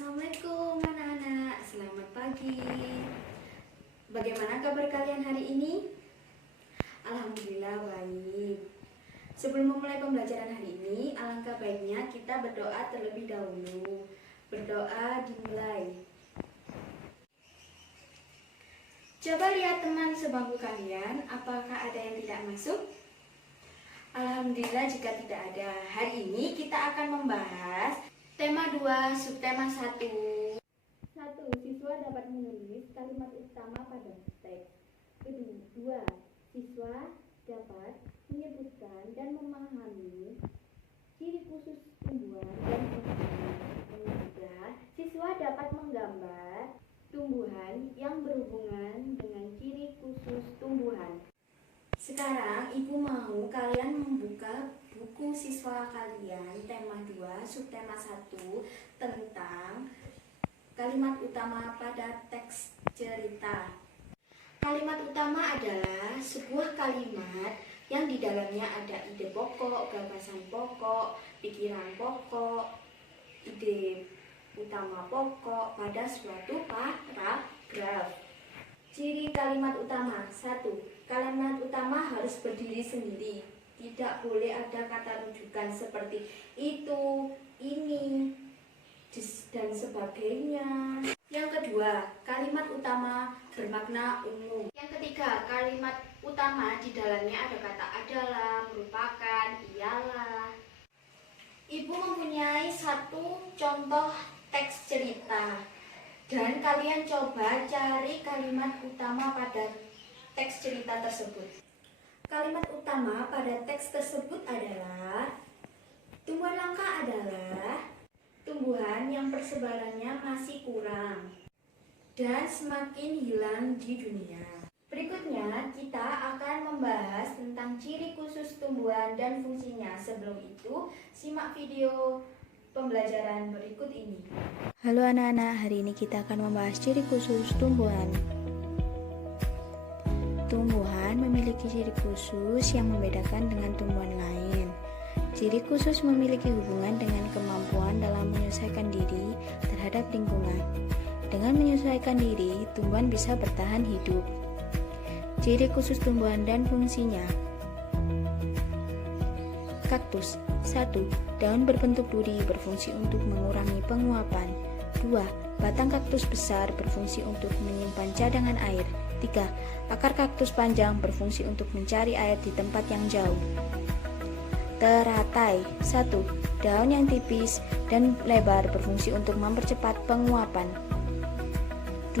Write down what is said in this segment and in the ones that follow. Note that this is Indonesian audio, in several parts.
Assalamualaikum anak-anak, selamat pagi. Bagaimana kabar kalian hari ini? Alhamdulillah baik. Sebelum memulai pembelajaran hari ini, alangkah baiknya kita berdoa terlebih dahulu. Berdoa dimulai. Coba lihat teman sebangku kalian, apakah ada yang tidak masuk? Alhamdulillah jika tidak ada. Hari ini kita akan membahas tema 2, subtema 1. 1. Siswa dapat menulis kalimat utama pada teks. 2. Siswa dapat menyebutkan dan memahami ciri khusus tumbuhan dan fungsinya. 3. Siswa dapat menggambar tumbuhan yang berhubungan dengan ciri khusus tumbuhan. Sekarang Ibu mau kalian membuka buku siswa kalian tema 2 subtema 1 tentang kalimat utama pada teks cerita. Kalimat utama adalah sebuah kalimat yang di dalamnya ada ide pokok, gagasan pokok, pikiran pokok, ide utama pokok pada suatu paragraf. Ciri kalimat utama. 1. Kalimat utama harus berdiri sendiri. Tidak boleh ada kata rujukan seperti itu, ini, dan sebagainya. Yang kedua, kalimat utama bermakna umum. Yang ketiga, kalimat utama di dalamnya ada kata adalah, merupakan, ialah. Ibu mempunyai satu contoh teks cerita. Dan kalian coba cari kalimat utama pada teks cerita tersebut. Kalimat utama pada teks tersebut adalah tumbuhan langka adalah tumbuhan yang persebarannya masih kurang dan semakin hilang di dunia. Berikutnya kita akan membahas tentang ciri khusus tumbuhan dan fungsinya. Sebelum itu, simak video pembelajaran berikut ini. Halo anak-anak, hari ini kita akan membahas ciri khusus tumbuhan. Tumbuhan memiliki ciri khusus yang membedakan dengan tumbuhan lain. Ciri khusus memiliki hubungan dengan kemampuan dalam menyesuaikan diri terhadap lingkungan. Dengan menyesuaikan diri, tumbuhan bisa bertahan hidup. Ciri khusus tumbuhan dan fungsinya. Kaktus. 1. Daun berbentuk duri berfungsi untuk mengurangi penguapan. 2. Batang kaktus besar berfungsi untuk menyimpan cadangan air. 3. Akar kaktus panjang berfungsi untuk mencari air di tempat yang jauh. Teratai. 1. Daun yang tipis dan lebar berfungsi untuk mempercepat penguapan.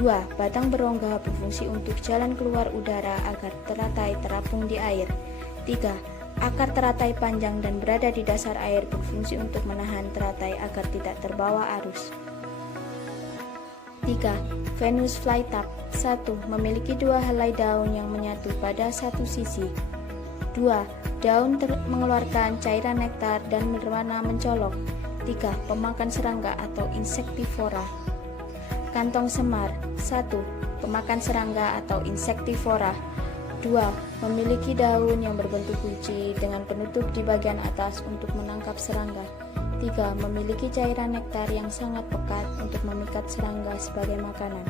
2. Batang berongga berfungsi untuk jalan keluar udara agar teratai terapung di air. 3. Akar teratai panjang dan berada di dasar air berfungsi untuk menahan teratai agar tidak terbawa arus. 3. Venus flytrap. 1. Memiliki 2 helai daun yang menyatu pada satu sisi. 2. Daun mengeluarkan cairan nektar dan berwarna mencolok. 3. Pemakan serangga atau insektivora. Kantong semar. 1. Pemakan serangga atau insektivora. 2. Memiliki daun yang berbentuk guci dengan penutup di bagian atas untuk menangkap serangga. 3. Memiliki cairan nektar yang sangat pekat untuk memikat serangga sebagai makanan.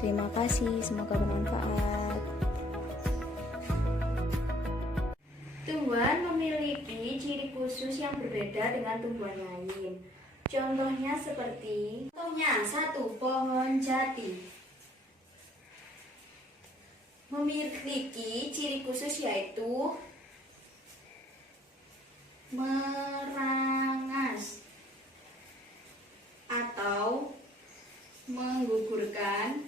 Terima kasih, semoga bermanfaat. Tumbuhan memiliki ciri khusus yang berbeda dengan tumbuhan lain. Contohnya seperti 1. Pohon jati memiliki ciri khusus yaitu merangas atau menggugurkan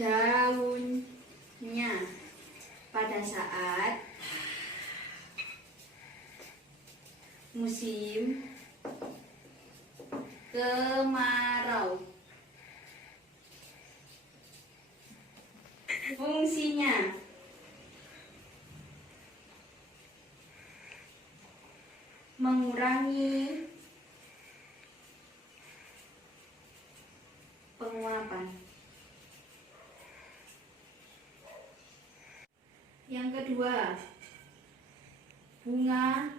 daunnya pada saat musim kemarau. Fungsinya mengurangi penguapan. Yang kedua, bunga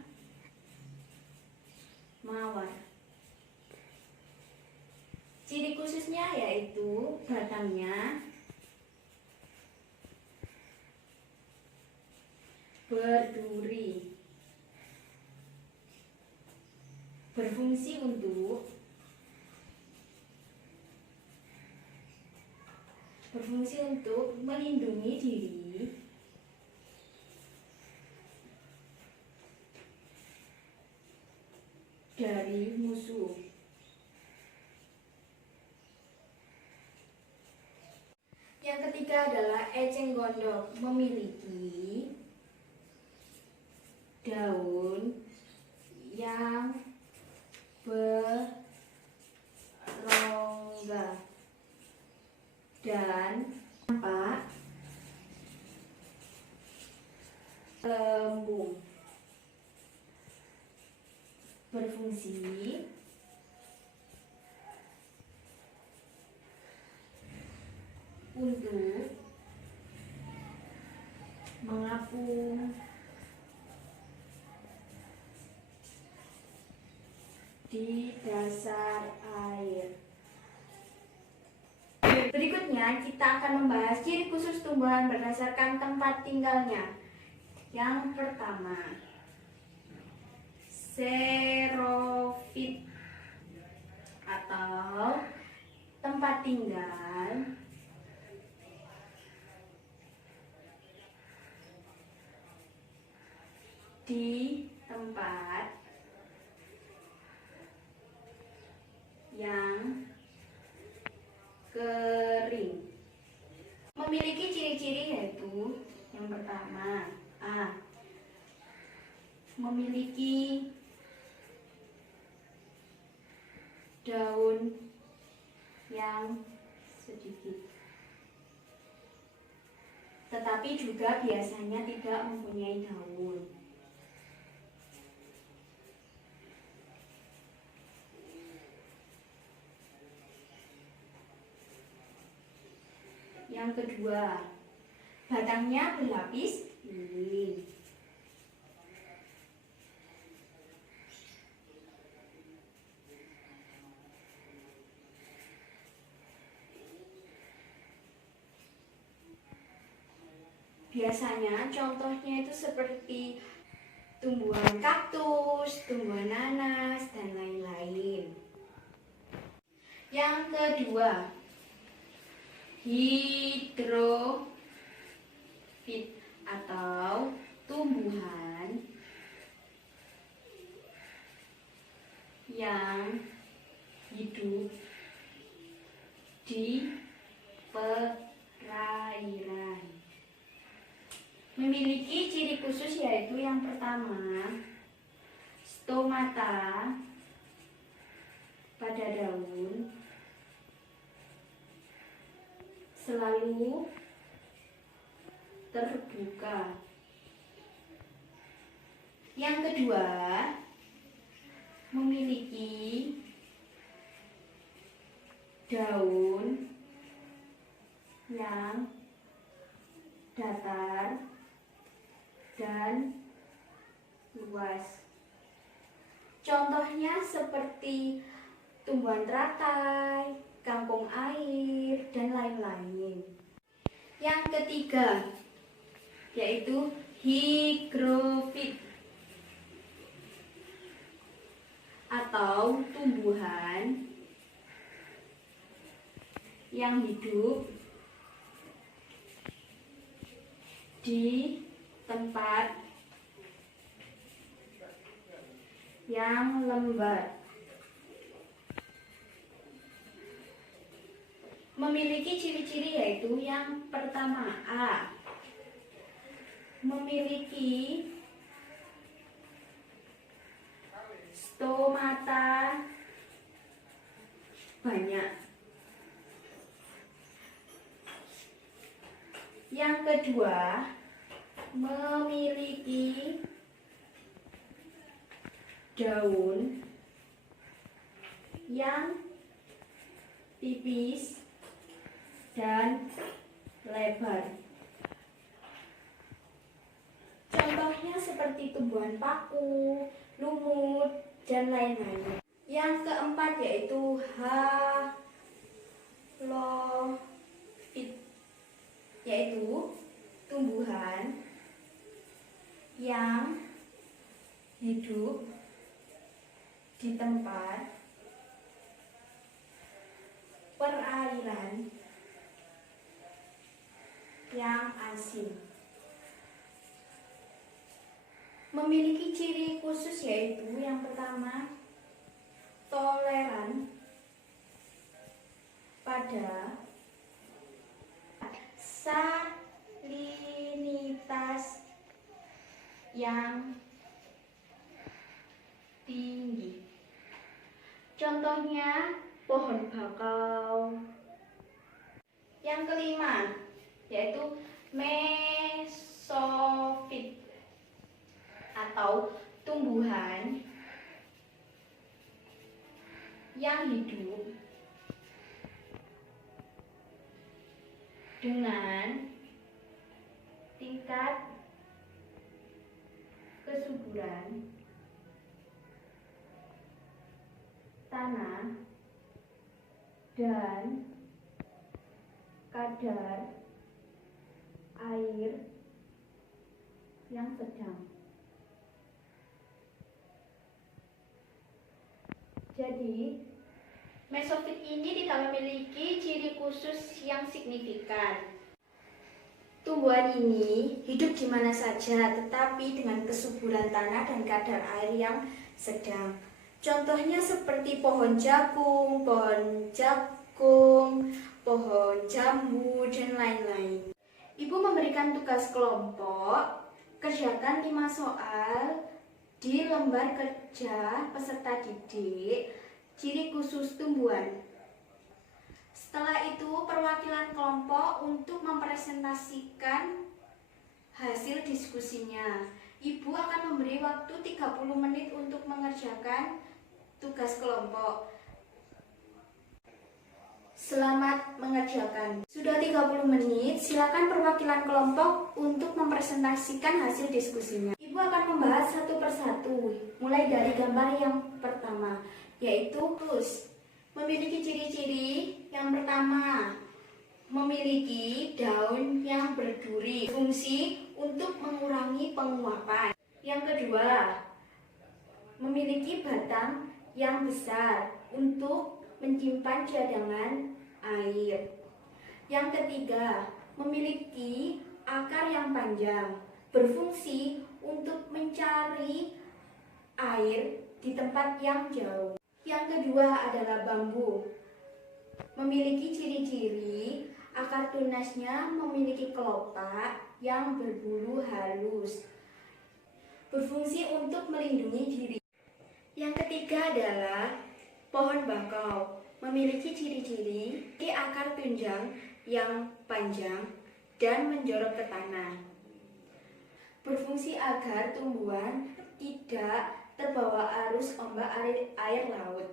Ciri khususnya yaitu batangnya berduri, berfungsi untuk melindungi diri dari musuh. Yang ketiga adalah eceng gondok, memiliki daun yang berongga dan tampak lembung, berfungsi untuk mengapung di dasar air. Berikutnya kita akan membahas ciri khusus tumbuhan berdasarkan tempat tinggalnya. Yang pertama, xerofit atau tempat tinggal di tempat yang kering. Memiliki ciri-ciri yaitu yang pertama, A. Memiliki daun yang sedikit, tetapi juga biasanya tidak mempunyai daun. Yang kedua, batangnya berlapis miring. Biasanya contohnya itu seperti tumbuhan kaktus, tumbuhan nanas, dan lain-lain. Yang kedua, hidrofit atau tumbuhan yang hidup di perairan. Memiliki ciri khusus yaitu yang pertama, stomata pada daun selalu terbuka. Yang kedua, memiliki daun yang datar dan luas. Contohnya seperti tumbuhan teratai, kangkung air, dan lain-lain. Yang ketiga, yaitu higrofit atau tumbuhan yang hidup di tempat yang lembab. Memiliki ciri-ciri yaitu yang pertama, A. Memiliki stomata banyak. Yang kedua, memiliki daun yang tipis dan lebar. Contohnya seperti tumbuhan paku, lumut, dan lain-lain. Yang keempat yaitu hidup di tempat perairan yang asin. Memiliki ciri khusus yaitu yang pertama, toleran pada salinitas yang tinggi. Contohnya pohon bakau. Yang kelima yaitu mesofit atau tumbuhan yang hidup dengan tingkat kesuburan tanah dan kadar air yang sedang. Jadi, mesofit ini tidak memiliki ciri khusus yang signifikan. Tumbuhan ini hidup di mana saja, tetapi dengan kesuburan tanah dan kadar air yang sedang. Contohnya seperti pohon jagung, pohon jambu, dan lain-lain. Ibu memberikan tugas kelompok, kerjakan 5 soal di lembar kerja peserta didik, ciri khusus tumbuhan. Setelah itu, perwakilan kelompok untuk mempresentasikan hasil diskusinya. Ibu akan memberi waktu 30 menit untuk mengerjakan tugas kelompok. Selamat mengerjakan. Sudah 30 menit, silakan perwakilan kelompok untuk mempresentasikan hasil diskusinya. Ibu akan membahas satu persatu, mulai dari gambar yang pertama, yaitu plus. Memiliki ciri-ciri yang pertama, memiliki daun yang berduri, fungsi untuk mengurangi penguapan. Yang kedua, memiliki batang yang besar untuk menyimpan cadangan air. Yang ketiga, memiliki akar yang panjang, berfungsi untuk mencari air di tempat yang jauh. Yang kedua adalah bambu. Memiliki ciri-ciri akar tunasnya memiliki kelopak yang berbulu halus, berfungsi untuk melindungi diri. Yang ketiga adalah pohon bakau, memiliki ciri-ciri akar tunjang yang panjang dan menjorok ke tanah, berfungsi agar tumbuhan tidak terbawa arus ombak air laut.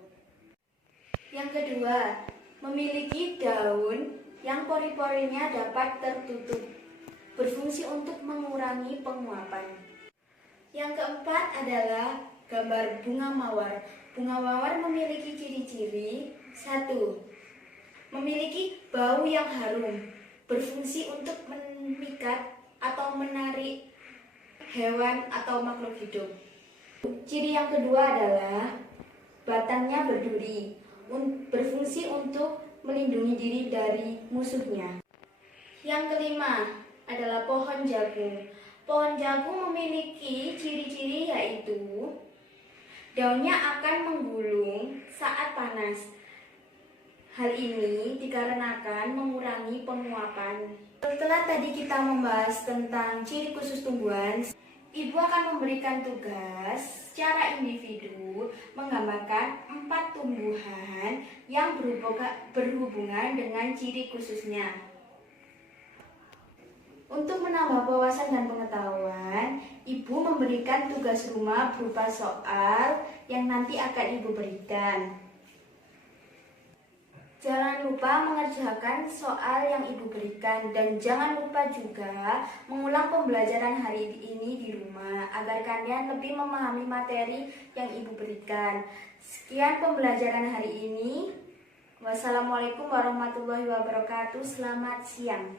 Yang kedua, memiliki daun yang pori-porinya dapat tertutup, berfungsi untuk mengurangi penguapan. Yang keempat adalah gambar bunga mawar. Bunga mawar memiliki ciri-ciri: 1. Memiliki bau yang harum, berfungsi untuk memikat atau menarik hewan atau makhluk hidup. Ciri yang kedua adalah batangnya berduri, berfungsi untuk melindungi diri dari musuhnya. Yang kelima adalah pohon jagung. Pohon jagung memiliki ciri-ciri yaitu daunnya akan menggulung saat panas. Hal ini dikarenakan mengurangi penguapan. Setelah tadi kita membahas tentang ciri khusus tumbuhan, Ibu akan memberikan tugas secara individu menggambarkan 4 tumbuhan yang berhubungan dengan ciri khususnya. Untuk menambah wawasan dan pengetahuan, Ibu memberikan tugas rumah berupa soal yang nanti akan Ibu berikan. Jangan lupa mengerjakan soal yang Ibu berikan dan jangan lupa juga mengulang pembelajaran hari ini di rumah agar kalian lebih memahami materi yang Ibu berikan. Sekian pembelajaran hari ini. Wassalamualaikum warahmatullahi wabarakatuh. Selamat siang.